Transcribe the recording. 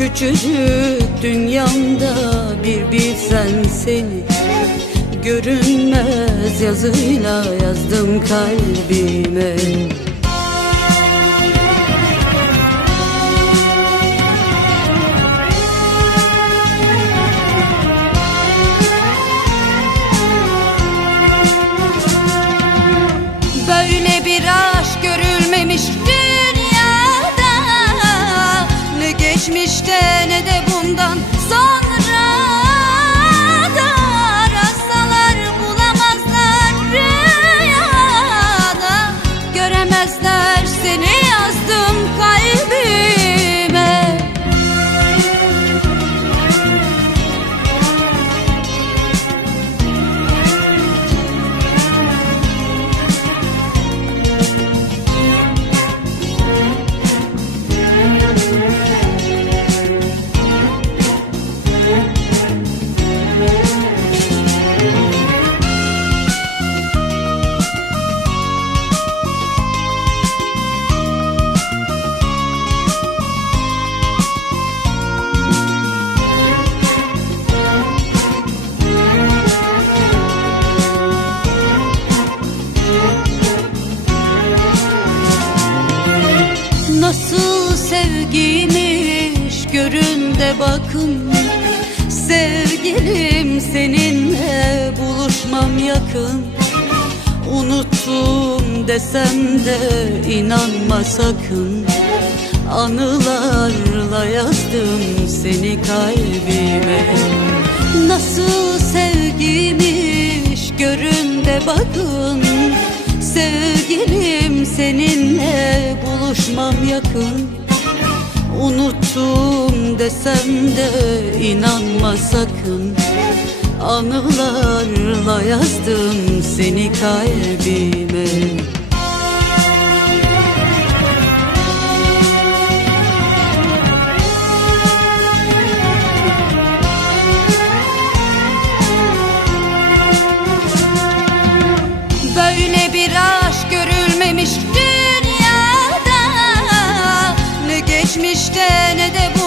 Küçücük dünyamda bir bilsen seni. Görünmez yazıyla yazdım kalbime. Böyle bir aşk görülmemiş geçmişte ne de bundan sonra sevgiymiş görün de bakın. Sevgilim seninle buluşmam yakın. Unuttum desem de inanma sakın. Anılarla yazdım seni kalbime. Nasıl sevgiymiş görün de bakın. Sevgilim seninle buluşmam yakın unuttum desem de inanma sakın. Anılarla yazdım seni kalbime. Böyle bir aşk görülmemiş. de